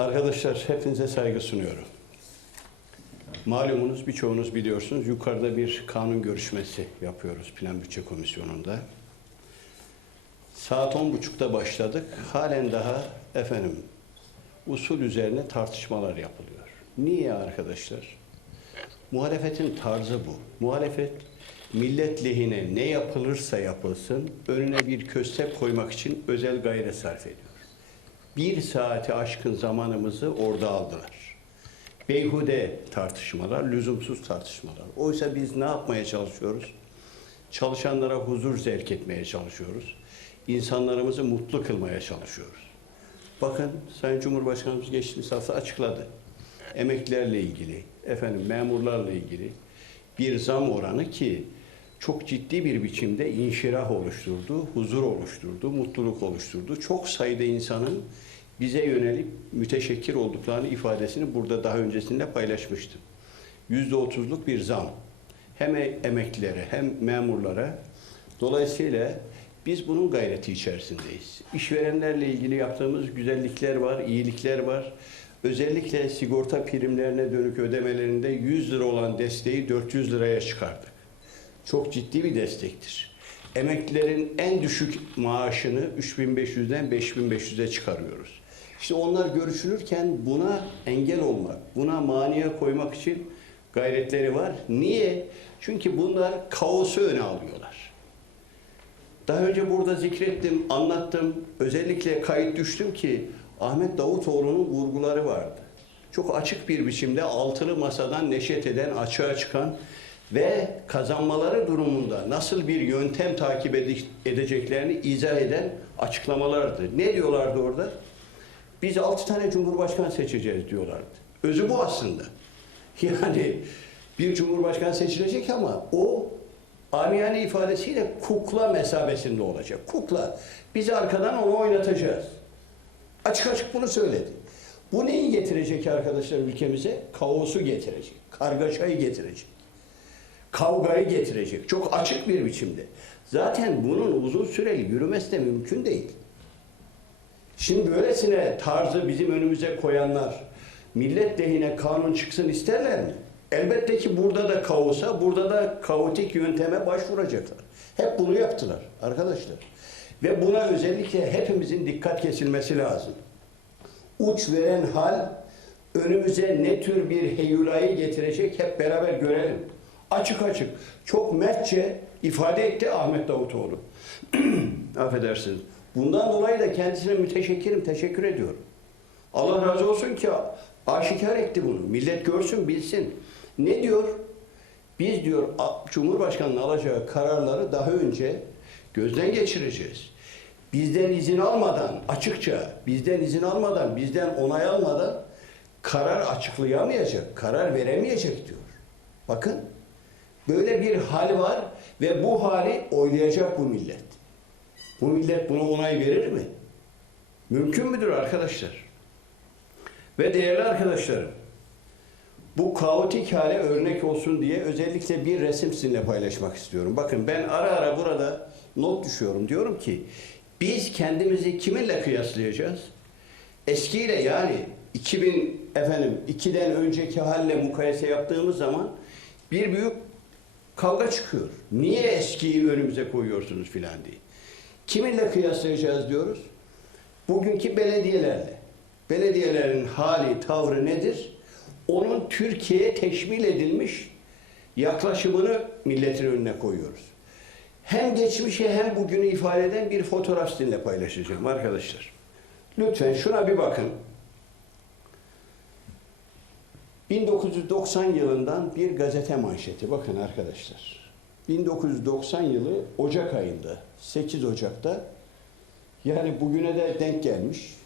Arkadaşlar hepinize saygı sunuyorum. Malumunuz birçoğunuz biliyorsunuz yukarıda bir kanun görüşmesi yapıyoruz Plan Bütçe Komisyonu'nda. Saat on buçukta başladık. Halen daha efendim usul üzerine tartışmalar yapılıyor. Niye arkadaşlar? Muhalefetin tarzı bu. Muhalefet millet lehine ne yapılırsa yapılsın önüne bir köstek koymak için özel gayret sarf ediyor. Bir saati aşkın zamanımızı orada aldılar. Beyhude tartışmalar, lüzumsuz tartışmalar. Oysa biz ne yapmaya çalışıyoruz? Çalışanlara huzur zevk etmeye çalışıyoruz. İnsanlarımızı mutlu kılmaya çalışıyoruz. Bakın Sayın Cumhurbaşkanımız geçtiğimiz hafta açıkladı. Emeklilerle ilgili, efendim memurlarla ilgili bir zam oranı ki çok ciddi bir biçimde inşirah oluşturdu, huzur oluşturdu, mutluluk oluşturdu. Çok sayıda insanın bize yönelik müteşekkir olduklarını ifadesini burada daha öncesinde paylaşmıştım. Yüzde otuzluk bir zam. Hem emeklilere hem memurlara. Dolayısıyla biz bunun gayreti içerisindeyiz. İşverenlerle ilgili yaptığımız güzellikler var, iyilikler var. Özellikle sigorta primlerine dönük ödemelerinde 100 lira olan desteği 400 liraya çıkardık. Çok ciddi bir destektir. Emeklilerin en düşük maaşını 3500'den 5500'e çıkarıyoruz. İşte onlar görüşülürken buna engel olmak, buna maniye koymak için gayretleri var. Niye? Çünkü bunlar kaosu öne alıyorlar. Daha önce burada zikrettim, anlattım. Özellikle kayıt düştüm ki Ahmet Davutoğlu'nun vurguları vardı. Çok açık bir biçimde altılı masadan neşet eden, açığa çıkan ve kazanmaları durumunda nasıl bir yöntem takip ede- edeceklerini izah eden açıklamalardı. Ne diyorlardı orada? Biz altı tane cumhurbaşkanı seçeceğiz diyorlardı. Özü bu aslında. Yani bir cumhurbaşkanı seçilecek ama o amiyane ifadesiyle kukla mesabesinde olacak. Kukla. Biz arkadan onu oynatacağız. Açık açık bunu söyledi. Bu neyi getirecek arkadaşlar ülkemize? Kaosu getirecek. Kargaşayı getirecek. Kavgayı getirecek. Çok açık bir biçimde. Zaten bunun uzun süreli yürümesi de mümkün değil. Şimdi böylesine tarzı bizim önümüze koyanlar millet lehine kanun çıksın isterler mi? Elbette ki burada da kaosa, burada da kaotik yönteme başvuracaklar. Hep bunu yaptılar arkadaşlar. Ve buna özellikle hepimizin dikkat kesilmesi lazım. Uç veren hal önümüze ne tür bir heyulayı getirecek hep beraber görelim. Açık açık, çok mertçe ifade etti Ahmet Davutoğlu. Affedersiniz. Bundan dolayı da kendisine müteşekkirim, teşekkür ediyorum. Allah razı olsun ki aşikar etti bunu. Millet görsün, bilsin. Ne diyor? Biz diyor Cumhurbaşkanı'nın alacağı kararları daha önce gözden geçireceğiz. Bizden izin almadan, açıkça bizden izin almadan, bizden onay almadan karar açıklayamayacak, karar veremeyecek diyor. Bakın böyle bir hal var ve bu hali oylayacak bu millet. Bu millet buna onay verir mi? Mümkün müdür arkadaşlar? Ve değerli arkadaşlarım, bu kaotik hale örnek olsun diye özellikle bir resim sizinle paylaşmak istiyorum. Bakın ben ara ara burada not düşüyorum. Diyorum ki biz kendimizi kiminle kıyaslayacağız? Eskiyle yani 2000 efendim 2'den önceki halle mukayese yaptığımız zaman bir büyük kavga çıkıyor. Niye eskiyi önümüze koyuyorsunuz filan diye. Kiminle kıyaslayacağız diyoruz? Bugünkü belediyelerle. Belediyelerin hali, tavrı nedir? Onun Türkiye'ye teşmil edilmiş yaklaşımını milletin önüne koyuyoruz. Hem geçmişi hem bugünü ifade eden bir fotoğraf sizinle paylaşacağım arkadaşlar. Lütfen şuna bir bakın. 1990 yılından bir gazete manşeti. Bakın arkadaşlar. 1990 yılı Ocak ayında, 8 Ocak'ta yani bugüne de denk gelmiş.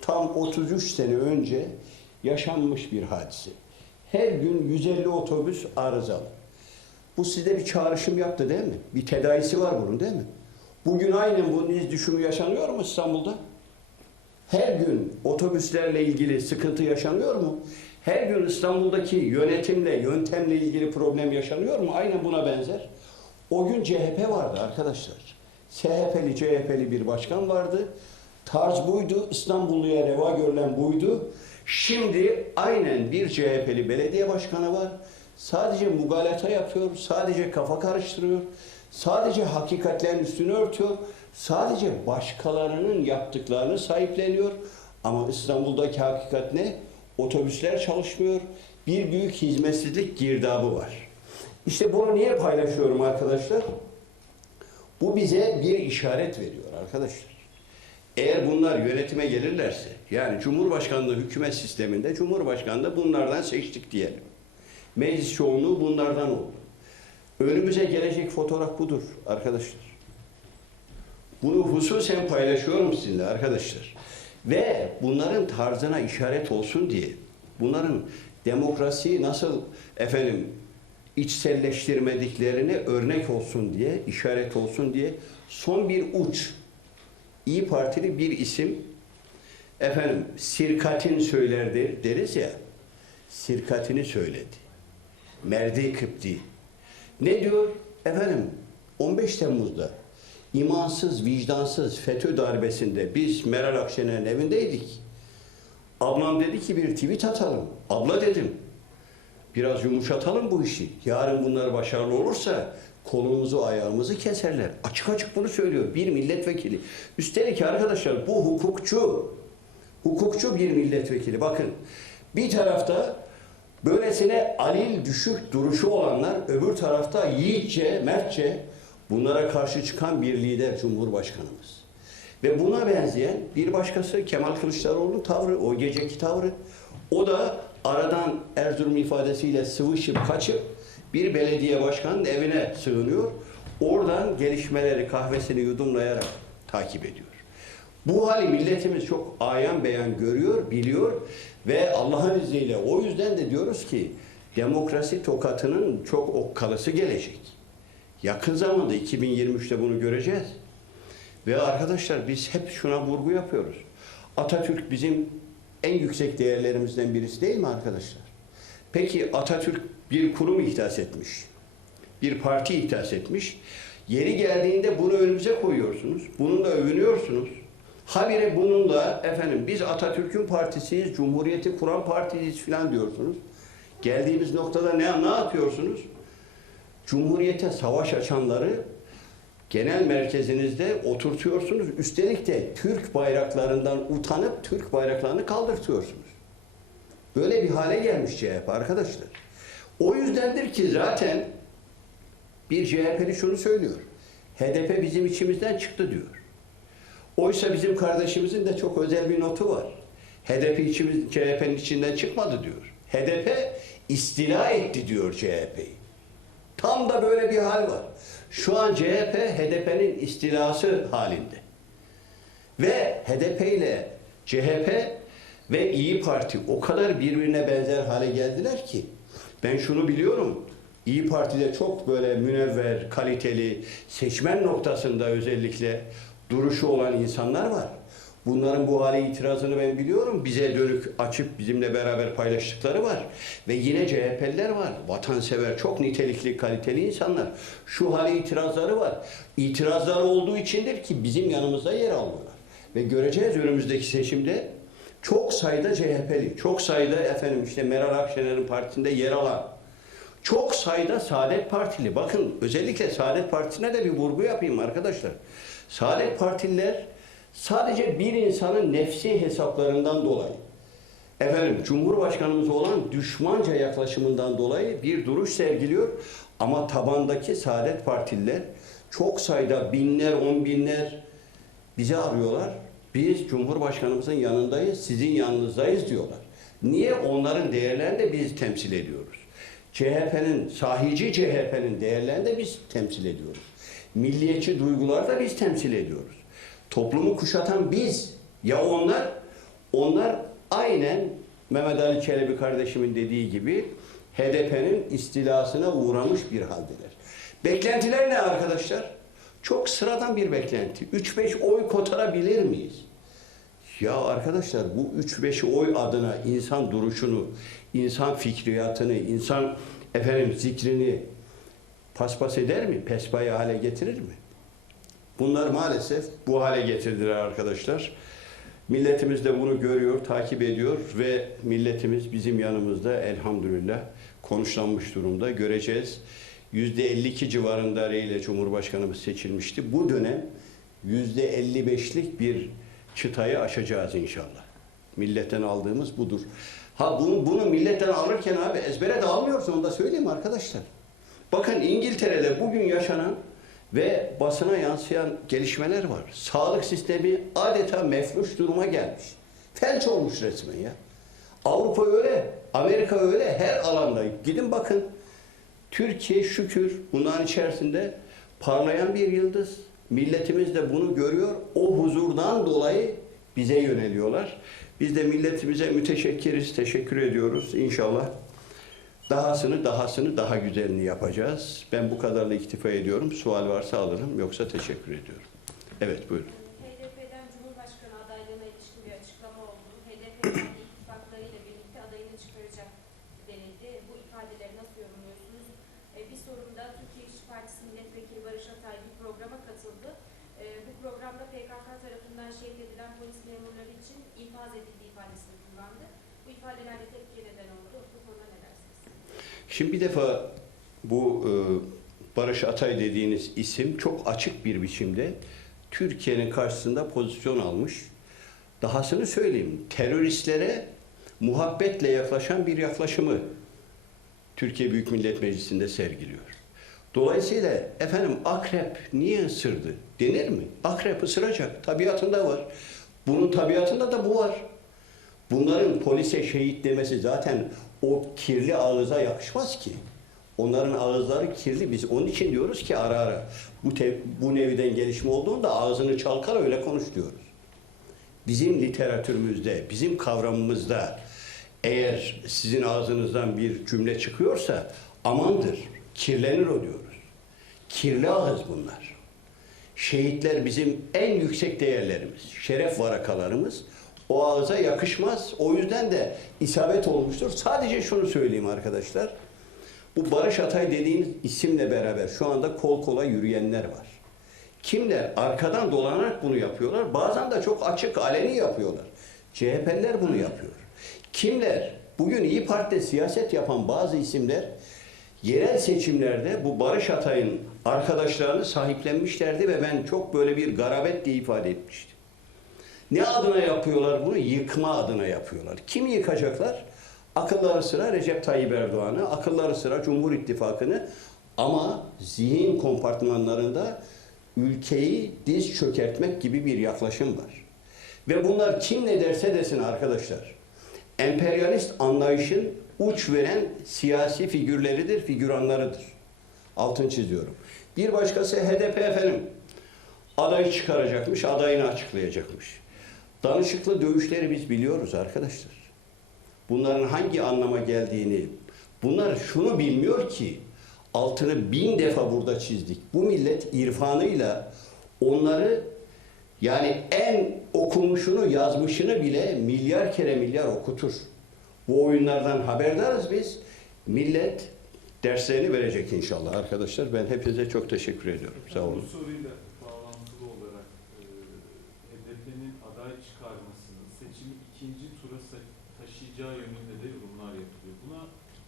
Tam 33 sene önce yaşanmış bir hadise. Her gün 150 otobüs arızalı. Bu size bir çağrışım yaptı değil mi? Bir tedavisi var bunun değil mi? Bugün aynen bunun iz düşümü yaşanıyor mu İstanbul'da? Her gün otobüslerle ilgili sıkıntı yaşanıyor mu? Her gün İstanbul'daki yönetimle, yöntemle ilgili problem yaşanıyor mu? Aynen buna benzer. O gün CHP vardı arkadaşlar. SHP'li, CHP'li bir başkan vardı. Tarz buydu, İstanbulluya reva görülen buydu. Şimdi aynen bir CHP'li belediye başkanı var. Sadece mugalata yapıyor, sadece kafa karıştırıyor, sadece hakikatlerin üstünü örtüyor, sadece başkalarının yaptıklarını sahipleniyor. Ama İstanbul'daki hakikat ne? Otobüsler çalışmıyor, bir büyük hizmetsizlik girdabı var. İşte bunu niye paylaşıyorum arkadaşlar? Bu bize bir işaret veriyor arkadaşlar. Eğer bunlar yönetime gelirlerse, yani Cumhurbaşkanlığı hükümet sisteminde Cumhurbaşkanlığı bunlardan seçtik diyelim. Meclis çoğunluğu bunlardan oldu. Önümüze gelecek fotoğraf budur arkadaşlar. Bunu hususen paylaşıyorum sizinle arkadaşlar. Ve bunların tarzına işaret olsun diye, bunların demokrasiyi nasıl efendim içselleştirmediklerine örnek olsun diye, işaret olsun diye son bir uç İyi Partili bir isim efendim sirkatin söylerdi deriz ya sirkatini söyledi. Merdi Kıpti. Ne diyor? Efendim 15 Temmuz'da imansız, vicdansız FETÖ darbesinde biz Meral Akşener'in evindeydik. Ablam dedi ki bir tweet atalım. Abla dedim. Biraz yumuşatalım bu işi. Yarın bunlar başarılı olursa kolumuzu ayağımızı keserler. Açık açık bunu söylüyor bir milletvekili. Üstelik arkadaşlar bu hukukçu. Hukukçu bir milletvekili. Bakın bir tarafta böylesine alil düşük duruşu olanlar öbür tarafta yiğitçe, mertçe bunlara karşı çıkan bir lider Cumhurbaşkanımız. Ve buna benzeyen bir başkası Kemal Kılıçdaroğlu'nun tavrı, o geceki tavrı. O da aradan Erzurum ifadesiyle sıvışıp kaçıp bir belediye başkanının evine sığınıyor. Oradan gelişmeleri kahvesini yudumlayarak takip ediyor. Bu hali milletimiz çok ayan beyan görüyor, biliyor ve Allah'ın izniyle o yüzden de diyoruz ki demokrasi tokatının çok okkalısı gelecek. Yakın zamanda 2023'te bunu göreceğiz. Ve arkadaşlar biz hep şuna vurgu yapıyoruz. Atatürk bizim en yüksek değerlerimizden birisi değil mi arkadaşlar? Peki Atatürk bir kurum ihdas etmiş. Bir parti ihdas etmiş. Yeri geldiğinde bunu önümüze koyuyorsunuz. Bununla övünüyorsunuz. Habire bununla efendim biz Atatürk'ün partisiyiz, Cumhuriyeti kuran partiyiz falan diyorsunuz. Geldiğimiz noktada ne, ne yapıyorsunuz? Cumhuriyete savaş açanları genel merkezinizde oturtuyorsunuz. Üstelik de Türk bayraklarından utanıp Türk bayraklarını kaldırtıyorsunuz. Böyle bir hale gelmiş CHP arkadaşlar. O yüzdendir ki zaten bir CHP'li şunu söylüyor. HDP bizim içimizden çıktı diyor. Oysa bizim kardeşimizin de çok özel bir notu var. HDP içimiz, CHP'nin içinden çıkmadı diyor. HDP istila etti diyor CHP'yi. Tam da böyle bir hal var. Şu an CHP HDP'nin istilası halinde. Ve HDP ile CHP ve İyi Parti o kadar birbirine benzer hale geldiler ki ben şunu biliyorum. İyi Parti'de çok böyle münevver, kaliteli, seçmen noktasında özellikle duruşu olan insanlar var. Bunların bu hale itirazını ben biliyorum. Bize dönük açıp bizimle beraber paylaştıkları var. Ve yine CHP'liler var. Vatansever, çok nitelikli, kaliteli insanlar. Şu hale itirazları var. İtirazları olduğu içindir ki bizim yanımızda yer alıyorlar. Ve göreceğiz önümüzdeki seçimde çok sayıda CHP'li, çok sayıda efendim işte Meral Akşener'in partisinde yer alan, çok sayıda Saadet Partili. Bakın özellikle Saadet Partisi'ne de bir vurgu yapayım arkadaşlar. Saadet Partililer sadece bir insanın nefsi hesaplarından dolayı efendim Cumhurbaşkanımız olan düşmanca yaklaşımından dolayı bir duruş sergiliyor. Ama tabandaki Saadet Partililer çok sayıda binler, on binler bizi arıyorlar. Biz Cumhurbaşkanımızın yanındayız, sizin yanınızdayız diyorlar. Niye? Onların değerlerini de biz temsil ediyoruz. CHP'nin, sahici CHP'nin değerlerini de biz temsil ediyoruz. Milliyetçi duyguları da biz temsil ediyoruz. Toplumu kuşatan biz. Ya onlar? Onlar aynen Mehmet Ali Çelebi kardeşimin dediği gibi HDP'nin istilasına uğramış bir haldeler. Beklentiler ne arkadaşlar? Çok sıradan bir beklenti. 3-5 oy kotarabilir miyiz? Ya arkadaşlar bu 3-5 oy adına insan duruşunu, insan fikriyatını, insan efendim zikrini paspas eder mi? Pespaya hale getirir mi? Bunlar maalesef bu hale getirdiler arkadaşlar. Milletimiz de bunu görüyor, takip ediyor ve milletimiz bizim yanımızda elhamdülillah konuşlanmış durumda. Göreceğiz. %52 civarında ile Cumhurbaşkanımız seçilmişti. Bu dönem %55'lik bir çıtayı aşacağız inşallah. Milletten aldığımız budur. Ha bunu, bunu milletten alırken abi ezbere de almıyorsun onu da söyleyeyim arkadaşlar. Bakın İngiltere'de bugün yaşanan ve basına yansıyan gelişmeler var. Sağlık sistemi adeta mefluş duruma gelmiş. Felç olmuş resmen ya. Avrupa öyle, Amerika öyle her alanda. Gidin bakın. Türkiye şükür bunların içerisinde parlayan bir yıldız. Milletimiz de bunu görüyor. O huzurdan dolayı bize yöneliyorlar. Biz de milletimize müteşekkiriz, teşekkür ediyoruz inşallah. Dahasını, dahasını, daha güzelini yapacağız. Ben bu kadarla iktifa ediyorum. Sual varsa alırım, yoksa teşekkür ediyorum. Evet, buyurun. HDP'den Cumhurbaşkanı adaylığına ilişkin bir açıklama oldu. HDP'den ittifaklarıyla birlikte adayını çıkaracak denildi. Bu ifadeleri nasıl yorumluyorsunuz? E, bir sorum da Türkiye İşçi Partisi Milletvekili Barış Atay bir programa katıldı. E, bu programda PKK tarafından şehit polis memurları için infaz edildiği ifadesini kullandı. Bu ifadelerde tepkiye neden oldu. Bu konuda ne dersiniz? Şimdi bir defa bu e, Barış Atay dediğiniz isim çok açık bir biçimde Türkiye'nin karşısında pozisyon almış. Dahasını söyleyeyim, teröristlere muhabbetle yaklaşan bir yaklaşımı Türkiye Büyük Millet Meclisi'nde sergiliyor. Dolayısıyla efendim akrep niye ısırdı denir mi? Akrep ısıracak. Tabiatında var. Bunun tabiatında da bu var. Bunların polise şehit demesi zaten o kirli ağıza yakışmaz ki. Onların ağızları kirli. Biz onun için diyoruz ki ara ara bu, te- bu neviden gelişme olduğunda ağzını çalkala öyle konuş diyoruz. Bizim literatürümüzde, bizim kavramımızda eğer sizin ağzınızdan bir cümle çıkıyorsa amandır, kirlenir o diyoruz. Kirli ağız bunlar. Şehitler bizim en yüksek değerlerimiz, şeref varakalarımız. O ağıza yakışmaz. O yüzden de isabet olmuştur. Sadece şunu söyleyeyim arkadaşlar. Bu Barış Atay dediğiniz isimle beraber şu anda kol kola yürüyenler var. Kimler? Arkadan dolanarak bunu yapıyorlar. Bazen de çok açık, aleni yapıyorlar. CHP'liler bunu yapıyor. Kimler? Bugün İyi Parti'de siyaset yapan bazı isimler yerel seçimlerde bu Barış Atay'ın arkadaşlarını sahiplenmişlerdi ve ben çok böyle bir garabet diye ifade etmiştim. Ne adına yapıyorlar bunu? Yıkma adına yapıyorlar. Kimi yıkacaklar? Akılları sıra Recep Tayyip Erdoğan'ı, akılları sıra Cumhur İttifakı'nı ama zihin kompartmanlarında ülkeyi diz çökertmek gibi bir yaklaşım var. Ve bunlar kim ne derse desin arkadaşlar. Emperyalist anlayışın uç veren siyasi figürleridir, figüranlarıdır. Altın çiziyorum. Bir başkası HDP efendim. Adayı çıkaracakmış, adayını açıklayacakmış. Danışıklı dövüşleri biz biliyoruz arkadaşlar. Bunların hangi anlama geldiğini, bunlar şunu bilmiyor ki, altını bin defa burada çizdik. Bu millet irfanıyla onları yani en okumuşunu, yazmışını bile milyar kere milyar okutur. Bu oyunlardan haberdarız biz. Millet derslerini verecek inşallah arkadaşlar. Ben hepinize çok teşekkür ediyorum. Sağ olun. Bu soruyla bağlantılı olarak e, HDP'nin aday çıkarmasının seçimi ikinci tura taşıyacağı yönünde de yorumlar yapılıyor. Buna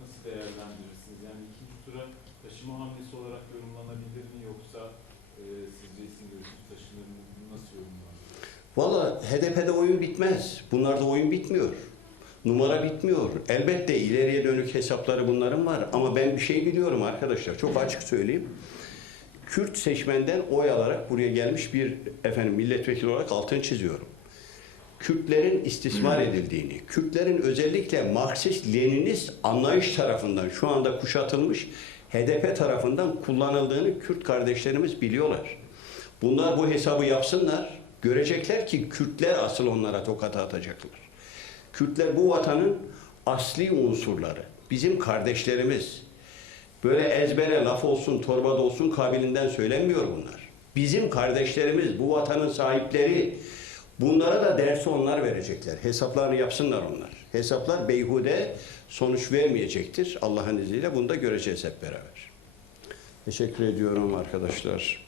nasıl değerlendirirsiniz? Yani ikinci tura taşıma hamlesi olarak yorumlanabilir mi yoksa e, sizce isim görüşünüz taşınır mı? Bunu nasıl yorumlarsınız? Valla HDP'de oyun bitmez. Bunlarda oyun bitmiyor. Numara bitmiyor. Elbette ileriye dönük hesapları bunların var. Ama ben bir şey biliyorum arkadaşlar. Çok açık söyleyeyim. Kürt seçmenden oy alarak buraya gelmiş bir efendim milletvekili olarak altını çiziyorum. Kürtlerin istismar edildiğini, Kürtlerin özellikle Marksist-Leninist anlayış tarafından şu anda kuşatılmış HDP tarafından kullanıldığını Kürt kardeşlerimiz biliyorlar. Bunlar bu hesabı yapsınlar, görecekler ki Kürtler asıl onlara tokat atacaklar. Kürtler bu vatanın asli unsurları, bizim kardeşlerimiz. Böyle ezbere laf olsun, torbada olsun kabilinden söylenmiyor bunlar. Bizim kardeşlerimiz, bu vatanın sahipleri. Bunlara da dersi onlar verecekler. Hesaplarını yapsınlar onlar. Hesaplar beyhude sonuç vermeyecektir. Allah'ın izniyle bunu da göreceğiz hep beraber. Teşekkür ediyorum arkadaşlar.